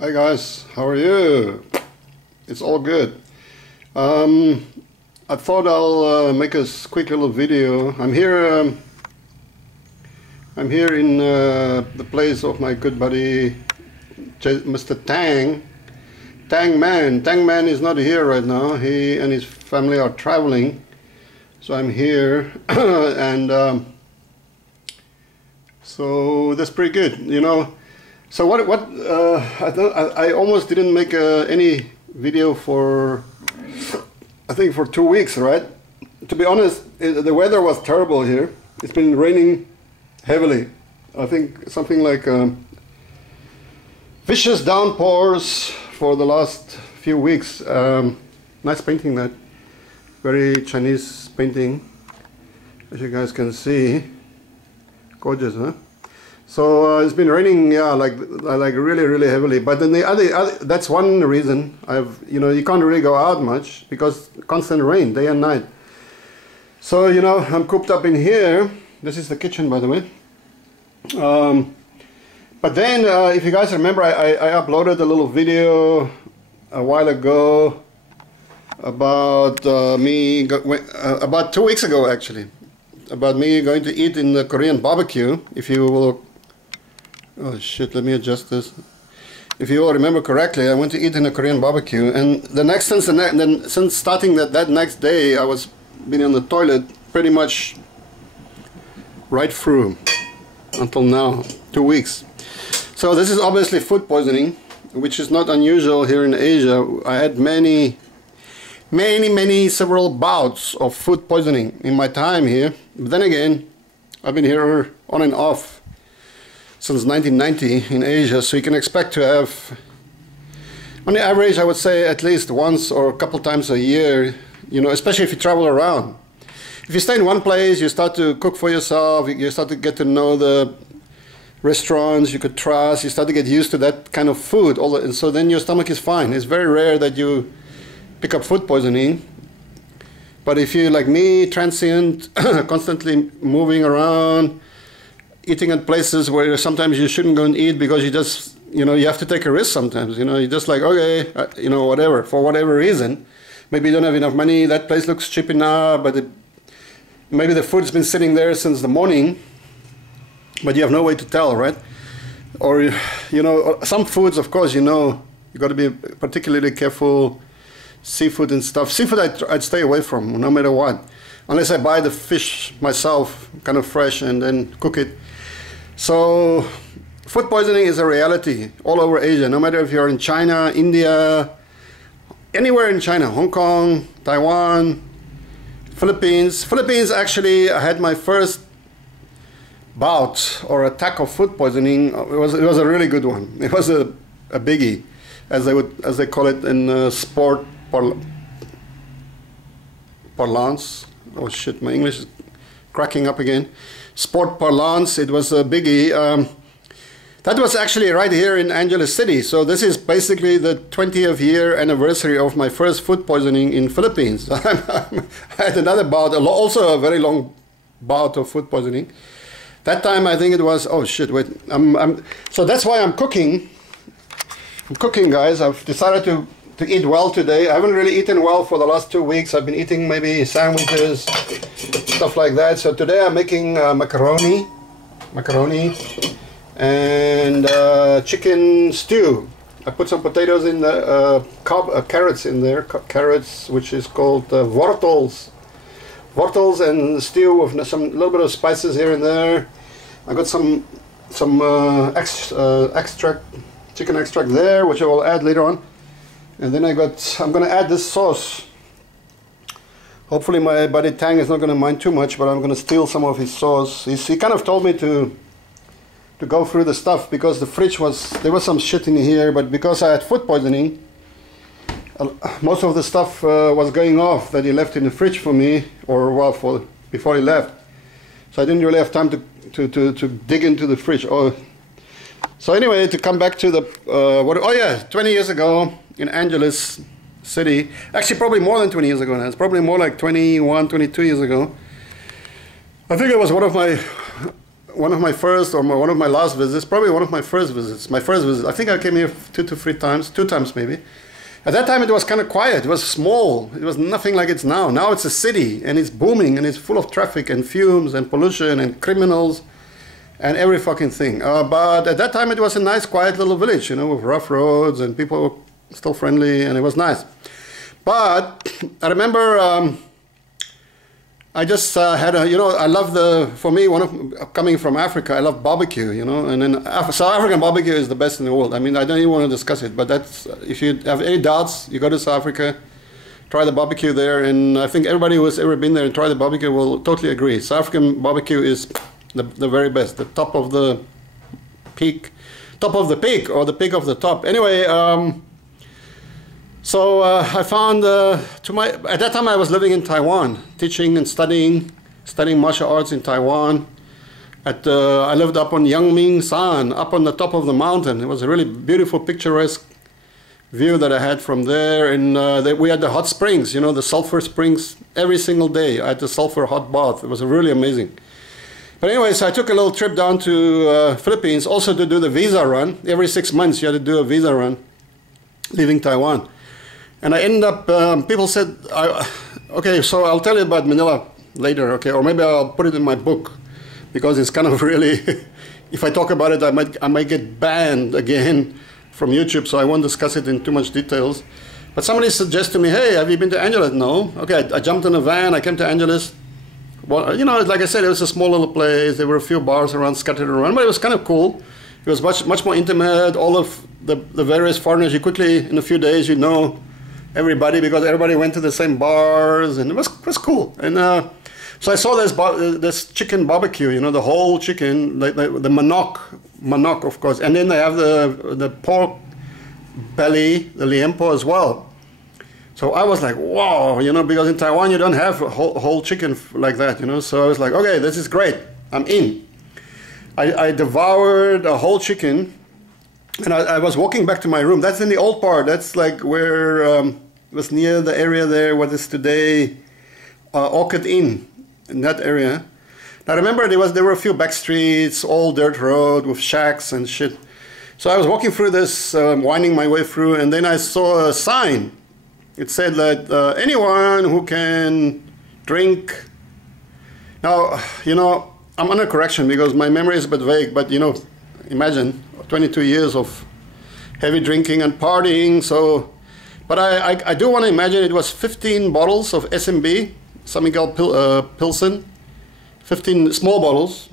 Hi guys, how are you? It's all good. I thought I'll make a quick little video. I'm here in the place of my good buddy Mr. Tang Man. Tang Man is not here right now. He and his family are traveling, so I'm here and so that's pretty good, you know. So I almost didn't make any video for, I think, for 2 weeks, right? To be honest, the weather was terrible here. It's been raining heavily. I think something like vicious downpours for the last few weeks. Nice painting, that very Chinese painting, as you guys can see. Gorgeous, huh? So it's been raining, yeah, like really heavily. But then the other that's one reason you can't really go out much because constant rain day and night. So I'm cooped up in here. This is the kitchen, by the way. But then if you guys remember, I uploaded a little video a while ago about about 2 weeks ago actually, about me going to eat in the Korean barbecue. If you will, oh shit, let me adjust this. If you all remember correctly, I went to eat in a Korean barbecue, and since starting that next day, I was been on the toilet pretty much right through until now, 2 weeks. So this is obviously food poisoning, which is not unusual here in Asia. I had several bouts of food poisoning in my time here. But then again, I've been here on and off since 1990 in Asia, so you can expect to have, on the average, I would say at least once or a couple times a year, especially if you travel around. If you stay in one place, you start to cook for yourself, you start to get to know the restaurants you could trust, you start to get used to that kind of food, and so then your stomach is fine. It's very rare that you pick up food poisoning. But if you, like me, transient, constantly moving around, eating at places where sometimes you shouldn't go and eat because you just, you have to take a risk sometimes, you're just like, okay, whatever, for whatever reason. Maybe you don't have enough money, that place looks cheap enough, but maybe the food's been sitting there since the morning, but you have no way to tell, right? Or, some foods, of course, you got to be particularly careful. Seafood and stuff. Seafood I'd stay away from, no matter what. Unless I buy the fish myself, kind of fresh, and then cook it. So, food poisoning is a reality all over Asia. No matter if you're in China, India, anywhere in China, Hong Kong, Taiwan, Philippines. Philippines, actually, I had my first bout or attack of food poisoning. It was a really good one. It was a biggie, as they call it in sport parlance. Oh shit, my English is cracking up again. Sport parlance. It was a biggie. That was actually right here in Angeles City. So this is basically the 20th year anniversary of my first food poisoning in Philippines. I had another bout, also a very long bout of food poisoning. That time I think it was, oh shit, wait, so that's why I'm cooking. I'm cooking, guys. I've decided to eat well today. I haven't really eaten well for the last 2 weeks. I've been eating maybe sandwiches, stuff like that. So today I'm making macaroni and chicken stew. I put some potatoes in the carrots in there, carrots, which is called wortels and stew with some little bit of spices here and there. I got some extract, chicken extract there, which I will add later on. And then I'm going to add this sauce. Hopefully my buddy Tang is not going to mind too much, but I'm going to steal some of his sauce. He kind of told me to go through the stuff because the fridge there was some shit in here, but because I had food poisoning, most of the stuff was going off that he left in the fridge for me, or well, before he left. So I didn't really have time to dig into the fridge. So anyway, to come back to the, 20 years ago in Angeles City, actually probably more than 20 years ago now, it's probably more like 21, 22 years ago. I think it was one of my one of my first or one of my last visits, probably one of my first visits. My first visit, I think I came here 2 to 3 times, 2 times maybe. At that time it was kind of quiet, it was small, it was nothing like it's now. Now it's a city and it's booming and it's full of traffic and fumes and pollution and criminals and every fucking thing. But at that time it was a nice quiet little village, you know, with rough roads and people were still friendly and it was nice. But I remember I just had a, you know, I love for me, coming from Africa, I love barbecue, you know, and then South African barbecue is the best in the world. I mean, I don't even want to discuss it, but that's, if you have any doubts, you go to South Africa, try the barbecue there, and I think everybody who has ever been there and tried the barbecue will totally agree. South African barbecue is the very best, the top of the peak, or the peak of the top. Anyway, so I found, at that time I was living in Taiwan, teaching and studying martial arts in Taiwan. I lived up on Yangming-san, up on the top of the mountain. It was a really beautiful, picturesque view that I had from there. And we had the hot springs, you know, the sulfur springs every single day. I had the sulfur hot bath. It was really amazing. But anyway, so I took a little trip down to Philippines also to do the visa run. Every 6 months you had to do a visa run, leaving Taiwan. And I ended up, people said, okay, so I'll tell you about Manila later, okay, or maybe I'll put it in my book, because it's kind of really, if I talk about it, I might get banned again from YouTube, so I won't discuss it in too much details. But somebody suggested to me, hey, have you been to Angeles? No. Okay, I jumped in a van, I came to Angeles. Well, you know, like I said, it was a small little place. There were a few bars around, scattered around, but it was kind of cool. It was much more intimate. All of the various foreigners, you quickly, in a few days, you know everybody, because everybody went to the same bars, and it was cool. And so I saw this chicken barbecue, you know, the whole chicken, the manok, of course, and then they have the pork belly, the liempo as well. So I was like, wow, you know, because in Taiwan you don't have a whole chicken like that, you know. So I was like, okay, this is great, I'm in. I devoured a whole chicken. And I was walking back to my room. That's in the old part. That's like where it was near the area there, what is today Orchid Inn, in that area. Now remember, there were a few back streets, all dirt road with shacks and shit. So I was walking through this, winding my way through, and then I saw a sign. It said that anyone who can drink. Now, you know, I'm under correction because my memory is a bit vague, but you know, imagine 22 years of heavy drinking and partying. So, but I do want to imagine it was 15 bottles of SMB, San Miguel Pilsen, 15 small bottles,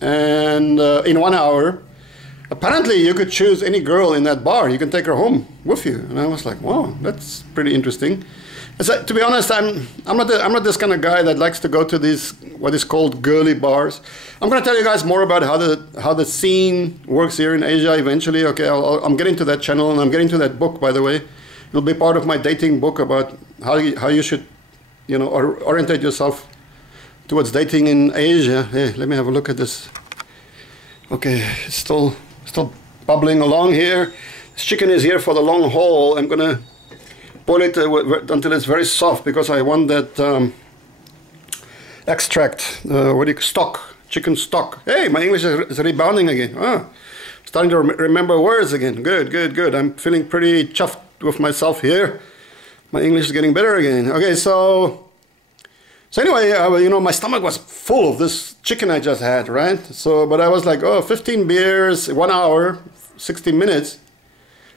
and in 1 hour. Apparently, you could choose any girl in that bar. You can take her home with you. And I was like, wow, that's pretty interesting. So, to be honest, I'm not this kind of guy that likes to go to these what is called girly bars. I'm going to tell you guys more about how the scene works here in Asia eventually. Okay, I'm getting to that channel, and I'm getting to that book, by the way. It'll be part of my dating book about how you should, you know, orientate yourself towards dating in Asia. Hey, let me have a look at this. Okay, it's still bubbling along here. This chicken is here for the long haul. I'm going to boil it until it's very soft, because I want that extract, chicken stock. Hey, my English is rebounding again. Starting to remember words again. Good. I'm feeling pretty chuffed with myself here. My English is getting better again. Okay, so anyway, you know, my stomach was full of this chicken I just had, right? So, but I was like, 15 beers, 1 hour, 60 minutes.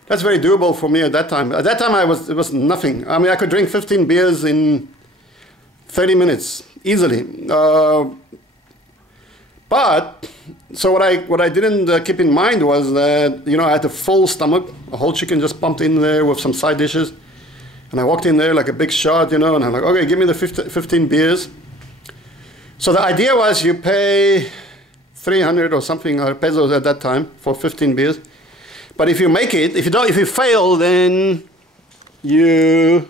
That's very doable for me at that time. At that time, it was nothing. I mean, I could drink 15 beers in 30 minutes easily. But so what I didn't keep in mind was that, you know, I had a full stomach, a whole chicken just pumped in there with some side dishes. And I walked in there like a big shot, you know, and I'm like, okay, give me the 15 beers. So the idea was you pay 300 or something pesos at that time for 15 beers. But if you make it, if you fail, then you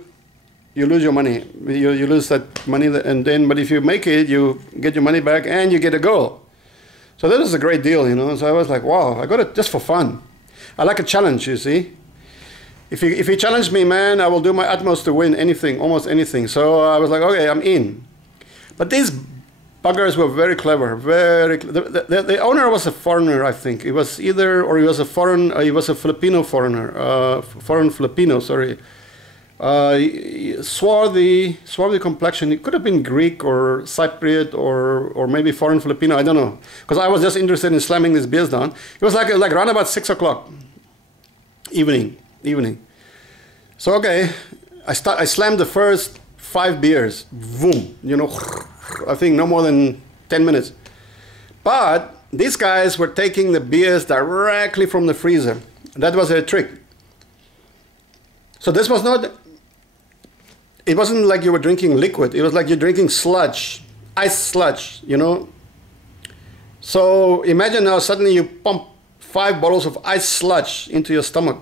lose your money. You lose that money, and then, but if you make it, you get your money back and you get a girl. So that was a great deal, you know. So I was like, wow, I got it just for fun. I like a challenge, you see. If you challenge me, man, I will do my utmost to win anything, almost anything. So I was like, okay, I'm in. But these buggers were very clever. The owner was a foreigner, I think. It was either, or he was a he was a Filipino foreigner, foreign Filipino, sorry. Swarthy complexion. It could have been Greek or Cypriot or maybe foreign Filipino. I don't know, because I was just interested in slamming these beers down. It was like around about 6 o'clock, evening. So okay, I slammed the first 5 beers. Boom, you know, I think no more than 10 minutes. But these guys were taking the beers directly from the freezer. That was their trick. So this was not. It wasn't like you were drinking liquid. It was like you're drinking sludge, ice sludge, you know. So imagine now suddenly you pump 5 bottles of ice sludge into your stomach.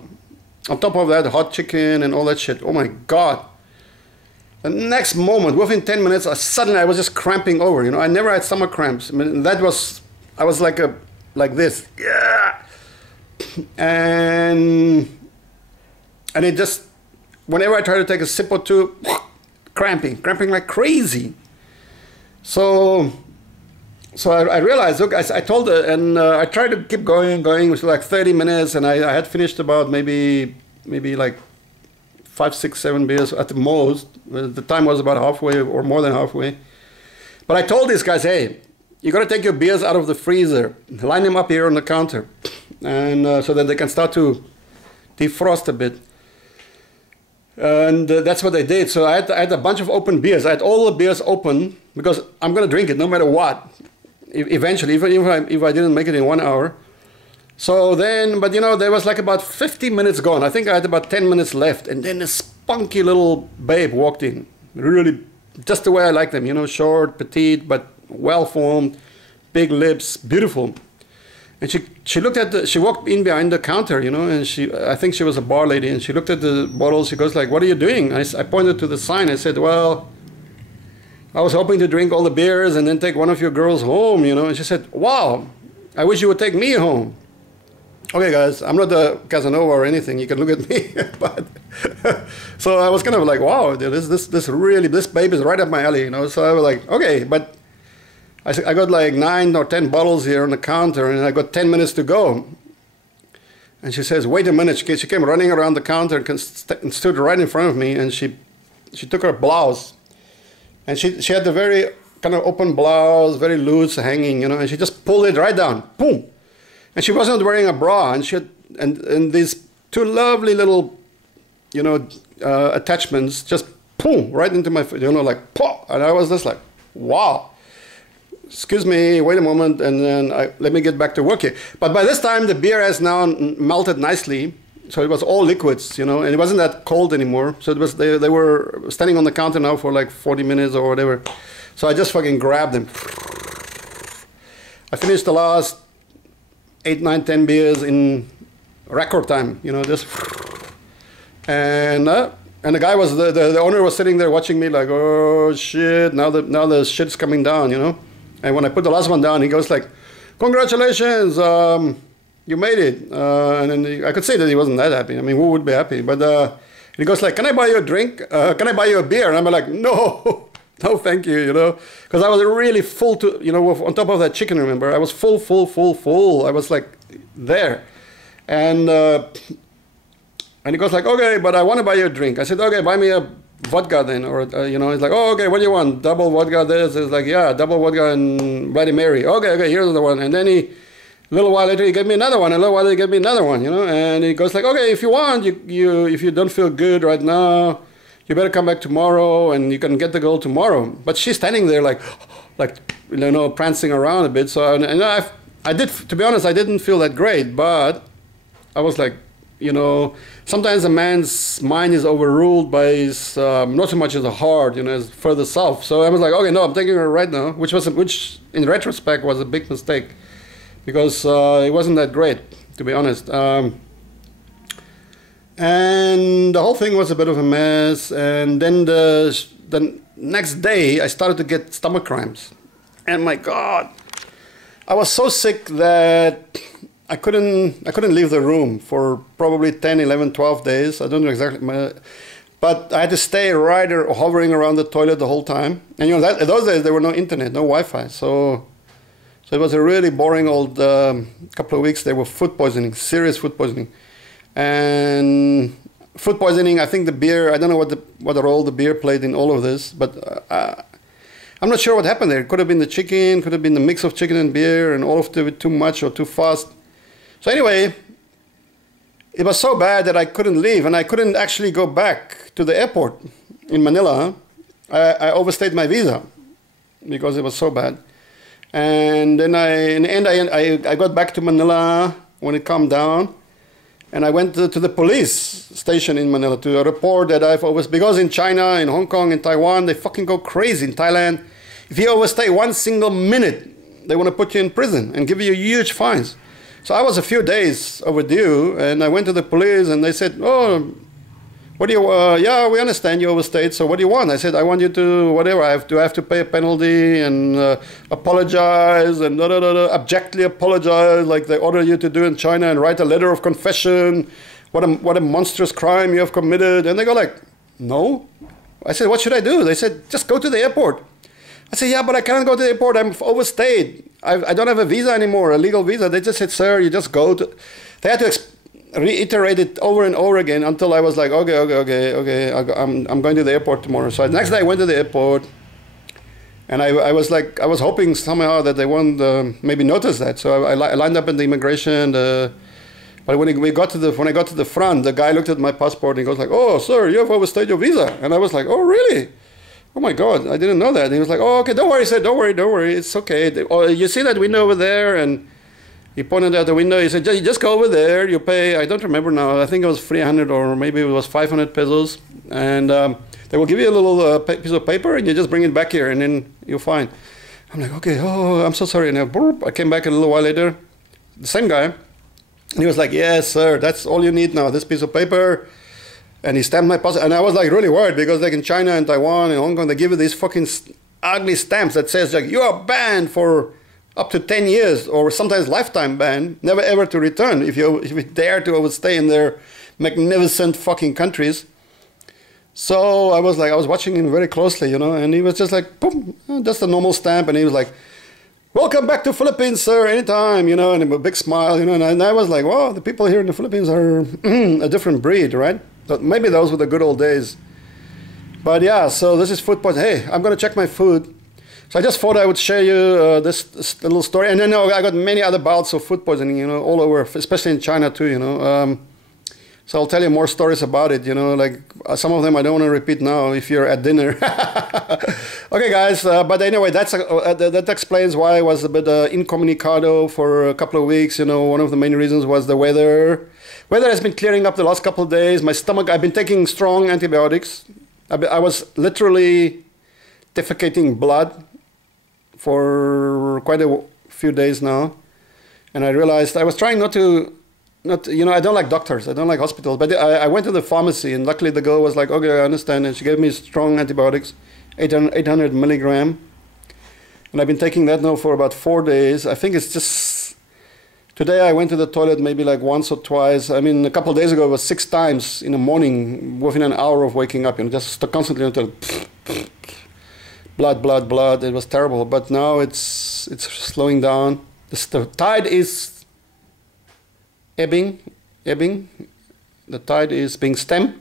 On top of that, hot chicken and all that shit. Oh my God. The next moment, within 10 minutes, suddenly I was just cramping over, you know. I never had stomach cramps. I mean, I was like this. Yeah. And it just, whenever I try to take a sip or two, cramping like crazy. So I realized, look, I told her, and I tried to keep going. It was like 30 minutes, and I had finished about maybe like 5, 6, 7 beers at the most. The time was about halfway or more than halfway. But I told these guys, hey, you got to take your beers out of the freezer, line them up here on the counter, and so that they can start to defrost a bit. And that's what they did. So I had a bunch of open beers. I had all the beers open because I'm going to drink it no matter what. Eventually, even if I didn't make it in 1 hour. So then, but you know, there was like about 50 minutes gone. I think I had about 10 minutes left. And then this spunky little babe walked in. Really, just the way I like them. You know, short, petite, but well-formed, big lips, beautiful. And she looked at she walked in behind the counter, you know, and I think she was a bar lady, and she looked at the bottles. She goes like, "What are you doing?" I pointed to the sign. I said, "Well, I was hoping to drink all the beers and then take one of your girls home, you know." And she said, "Wow, I wish you would take me home." Okay, guys, I'm not a Casanova or anything. You can look at me, but so I was kind of like, "Wow, this babe is right up my alley," you know. So I was like, "Okay," but I got like 9 or 10 bottles here on the counter, and I got 10 minutes to go. And she says, "Wait a minute." She came running around the counter and stood right in front of me, and she took her blouse. And she had the very kind of open blouse, very loose hanging, you know, and she just pulled it right down. Boom. And she wasn't wearing a bra, and she had, and these 2 lovely little, you know, attachments just boom, right into my, you know, like, pop. And I was just like, wow. Excuse me, wait a moment, and then let me get back to work here. But by this time, the beer has now melted nicely, so it was all liquids, you know, and it wasn't that cold anymore. So it was they were standing on the counter now for like 40 minutes or whatever. So I just fucking grabbed them. I finished the last 8, 9, 10 beers in record time, you know, just. And the guy was the owner was sitting there watching me like, oh shit, now the shit's coming down, you know. And when I put the last one down, he goes like, "Congratulations, you made it." And then I could say that he wasn't that happy. I mean, who would be happy? But he goes like, "Can I buy you a drink? Can I buy you a beer?" And I'm like, "No, no, thank you," you know, because I was really full to, you know, on top of that chicken. Remember, I was full. I was like there, and he goes like, "Okay, but I want to buy you a drink." I said, "Okay, buy me a vodka then," or you know, he's like, "Oh, okay, what do you want? Double vodka this?" It's like, "Yeah, double vodka and Bloody Mary." Okay, here's the one. And then a little while later he gave me another one, a little while later he gave me another one, you know, and he goes like, "Okay, if you want, if you don't feel good right now, you better come back tomorrow and you can get the girl tomorrow." But she's standing there like you know, prancing around a bit. So and I did, to be honest, I didn't feel that great, but I was like, you know, sometimes a man's mind is overruled by his, not so much as a heart, you know, as further south. So I was like, okay, no, I'm taking her right now, which in retrospect was a big mistake, because it wasn't that great, to be honest. And the whole thing was a bit of a mess. And then the next day, I started to get stomach cramps. And my God, I was so sick that I couldn't leave the room for probably 10, 11, 12 days. I don't know exactly. But I had to stay right or hovering around the toilet the whole time. And you know, that, in those days there were no internet, no Wi-Fi. So it was a really boring old couple of weeks. There were food poisoning, serious food poisoning. And food poisoning, I think the beer, I don't know what role the beer played in all of this, but I'm not sure what happened there. It could have been the chicken, could have been the mix of chicken and beer, and all of it too much or too fast. So anyway, it was so bad that I couldn't leave, and I couldn't actually go back to the airport in Manila. I overstayed my visa because it was so bad. And then in the end, I got back to Manila when it calmed down. And I went to the police station in Manila to report that I've overstayed. Because in China, in Hong Kong, in Taiwan, they fucking go crazy. In Thailand, if you overstay one single minute, they want to put you in prison and give you huge fines. So I was a few days overdue, and I went to the police, and they said, "Oh, what do you? Yeah, we understand you overstayed. So what do you want?" I said, "I want you to whatever. I have to pay a penalty and apologize and abjectly apologize, like they order you to do in China, and write a letter of confession. What a monstrous crime you have committed." And they go like, "No." I said, "What should I do?" They said, "Just go to the airport." I said, "Yeah, but I can't go to the airport. I'm overstayed. I don't have a visa anymore, a legal visa." They just said, "Sir, you just go to." They had to reiterate it over and over again until I was like, okay, I'm going to the airport tomorrow. So the next day I went to the airport, and I was hoping somehow that they won't maybe notice that. So I lined up in the immigration. But when I got to the front, the guy looked at my passport and he goes like, "Oh, sir, you have overstayed your visa." And I was like, "Oh, really? Oh my God, I didn't know that." And he was like, "Oh, okay, don't worry," sir, don't worry, it's okay. Oh, you see that window over there?" And he pointed out the window. He said, "Just go over there. You pay," I don't remember now, I think it was 300 or maybe it was 500 pesos. And they will give you a little piece of paper and you just bring it back here and then you're fine. I'm like, "Okay, oh, I'm so sorry." And I came back a little while later, the same guy. And he was like, "Yes, sir, that's all you need now, this piece of paper." And he stamped my passport. And I was like really worried because like in China and Taiwan and Hong Kong, they give you these fucking ugly stamps that says like, "You are banned for up to 10 years or sometimes lifetime ban, never ever to return if you dare to overstay in their magnificent fucking countries." So I was watching him very closely, you know, and he was just like, boom, just a normal stamp. And he was like, "Welcome back to Philippines, sir, anytime," you know, and a big smile, you know. And I was like, wow, the people here in the Philippines are a different breed, right? So maybe those were the good old days. But yeah, so this is food poisoning. Hey, I'm going to check my food. So I just thought I would share you this little story. And then I got many other bouts of food poisoning, you know, all over, especially in China too, you know. So I'll tell you more stories about it, you know, like some of them I don't want to repeat now if you're at dinner. Okay, guys, but anyway, that explains why I was a bit incommunicado for a couple of weeks. You know, one of the main reasons was the weather. Weather has been clearing up the last couple of days. My stomach, I've been taking strong antibiotics. I was literally defecating blood for quite a few days now. And I realized I was trying not to, you know, I don't like doctors, I don't like hospitals, but I went to the pharmacy and luckily the girl was like, "Okay, I understand." And she gave me strong antibiotics, 800 milligram. And I've been taking that now for about 4 days. I think it's just, today I went to the toilet maybe like once or twice. I mean, a couple of days ago it was 6 times in the morning within an hour of waking up, you know, just constantly until blood. It was terrible, but now it's slowing down. The tide is ebbing. The tide is being stemmed.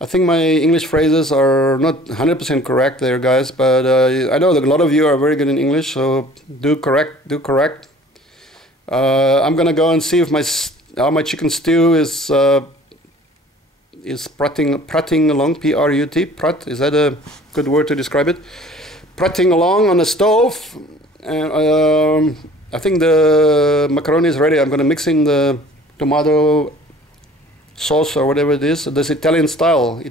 I think my English phrases are not 100% correct there, guys, but I know that a lot of you are very good in English, so do correct. I'm gonna go and see if how my chicken stew is prutting along, P-R-U-T, prut, is that a good word to describe it? Prutting along on the stove, and I think the macaroni is ready. I'm going to mix in the tomato sauce or whatever it is, this Italian style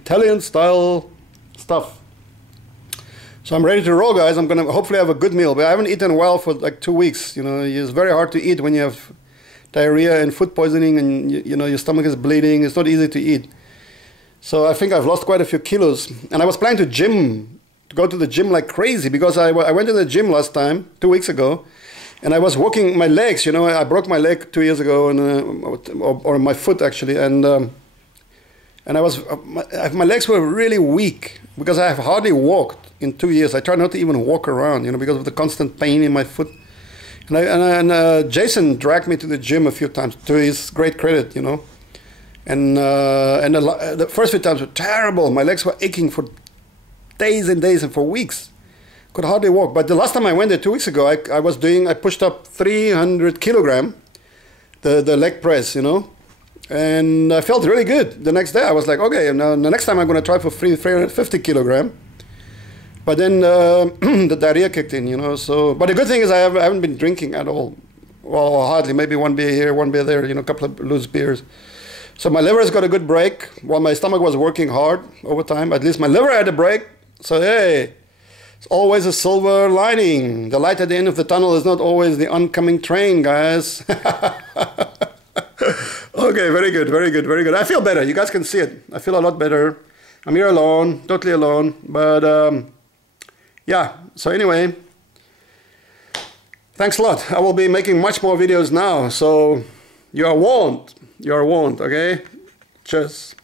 stuff. So I'm ready to roll, guys. I'm going to hopefully have a good meal, but I haven't eaten well for like 2 weeks. You know, it's very hard to eat when you have diarrhea and food poisoning and you know your stomach is bleeding. It's not easy to eat. So I think I've lost quite a few kilos, and I was planning to go to the gym like crazy because I went to the gym last time, 2 weeks ago, and I was walking my legs. You know, I broke my leg 2 years ago, and or my foot actually, and And I was my legs were really weak because I have hardly walked in 2 years. I try not to even walk around, you know, because of the constant pain in my foot. And Jason dragged me to the gym a few times, to his great credit, you know. And the first few times were terrible. My legs were aching for days and days and for weeks. Could hardly walk. But the last time I went there 2 weeks ago, I pushed up 300 kilogram, the leg press, you know. And I felt really good. The next day I was like, okay, now the next time I'm going to try for 350 kilogram. But then the diarrhea kicked in, you know. So, but the good thing is I haven't been drinking at all. Well, hardly. Maybe one beer here, one beer there, you know, a couple of loose beers. So my liver has got a good break. While my stomach was working hard over time, at least my liver had a break. So hey, it's always a silver lining. The light at the end of the tunnel is not always the oncoming train, guys. Okay, very good, very good, very good. I feel better. You guys can see it. I feel a lot better. I'm here alone, totally alone. But yeah, so anyway, thanks a lot. I will be making much more videos now. So you are warned. You are warned, okay? Cheers.